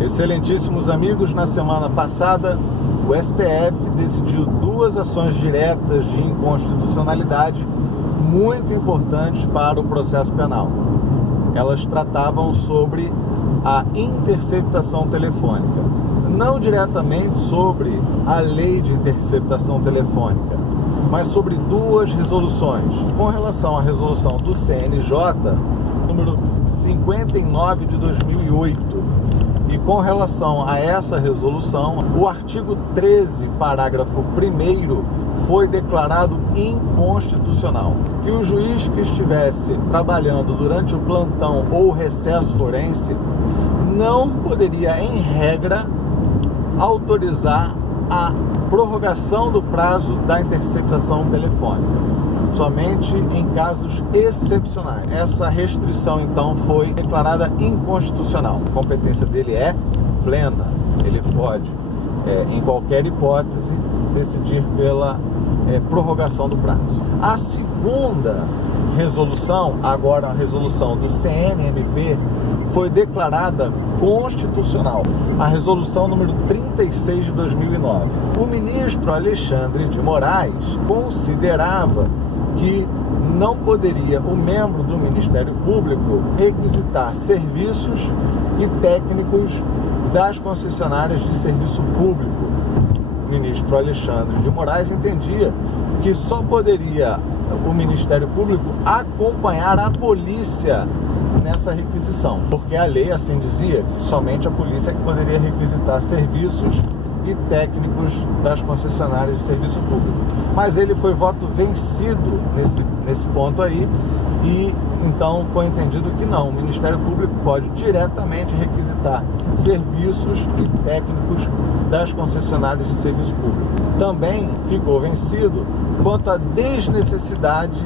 Excelentíssimos amigos, na semana passada o STF decidiu duas ações diretas de inconstitucionalidade muito importantes para o processo penal. Elas tratavam sobre a interceptação telefônica, não diretamente sobre a lei de interceptação telefônica, mas sobre duas resoluções. Com relação à resolução do CNJ, número 59 de 2008, e com relação a essa resolução, o artigo 13, parágrafo 1º, foi declarado inconstitucional. Que o juiz que estivesse trabalhando durante o plantão ou recesso forense não poderia, em regra, autorizar a prorrogação do prazo da interceptação telefônica, somente em casos excepcionais. Essa restrição, então, foi declarada inconstitucional. A competência dele é plena. Ele pode, em qualquer hipótese, decidir pela prorrogação do prazo. A segunda resolução, agora a resolução do CNMP, foi declarada constitucional. A resolução número 36 de 2009. O ministro Alexandre de Moraes considerava que não poderia o membro do Ministério Público requisitar serviços e técnicos das concessionárias de serviço público. O ministro Alexandre de Moraes entendia que só poderia o Ministério Público acompanhar a polícia nessa requisição, porque a lei assim dizia que somente a polícia que poderia requisitar serviços e técnicos das concessionárias de serviço público. Mas ele foi voto vencido nesse ponto aí, e então foi entendido que não, o Ministério Público pode diretamente requisitar serviços e técnicos das concessionárias de serviço público. Também ficou vencido quanto à desnecessidade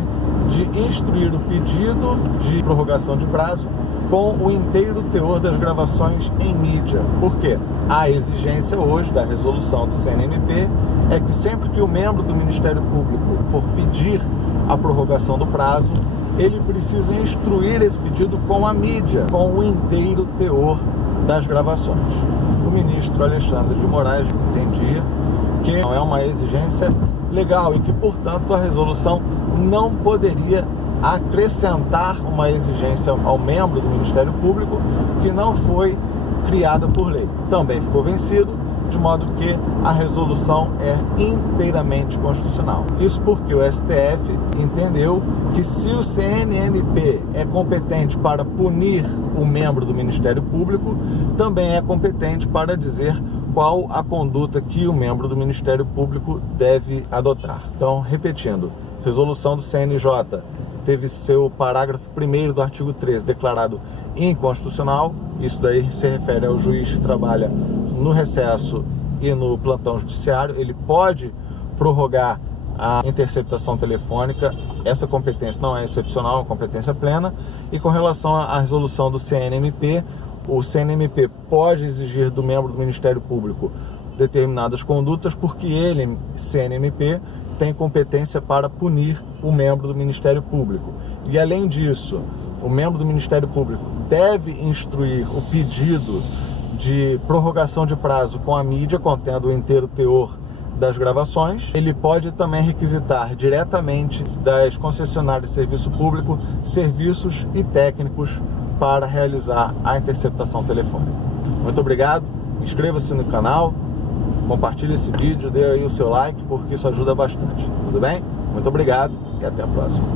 de instruir o pedido de prorrogação de prazo com o inteiro teor das gravações em mídia. Por quê? A exigência hoje da resolução do CNMP é que sempre que o membro do Ministério Público for pedir a prorrogação do prazo, ele precisa instruir esse pedido com a mídia, com o inteiro teor das gravações. O ministro Alexandre de Moraes entendia que não é uma exigência legal e que, portanto, a resolução não poderia acrescentar uma exigência ao membro do Ministério Público que não foi criada por lei. Também ficou vencido, de modo que a resolução é inteiramente constitucional. Isso porque o STF entendeu que se o CNMP é competente para punir o membro do Ministério Público, também é competente para dizer qual a conduta que o membro do Ministério Público deve adotar. Então, repetindo, resolução do CNJ teve seu parágrafo 1º do artigo 13 declarado inconstitucional. Isso daí se refere ao juiz que trabalha no recesso e no plantão judiciário. Ele pode prorrogar a interceptação telefônica. Essa competência não é excepcional, é uma competência plena. E com relação à resolução do CNMP, o CNMP pode exigir do membro do Ministério Público determinadas condutas, porque ele, CNMP, tem competência para punir o membro do Ministério Público. E além disso, o membro do Ministério Público deve instruir o pedido de prorrogação de prazo com a mídia, contendo o inteiro teor das gravações. Ele pode também requisitar diretamente das concessionárias de serviço público serviços e técnicos para realizar a interceptação telefônica. Muito obrigado, inscreva-se no canal, compartilhe esse vídeo, dê aí o seu like, porque isso ajuda bastante. Tudo bem? Muito obrigado e até a próxima.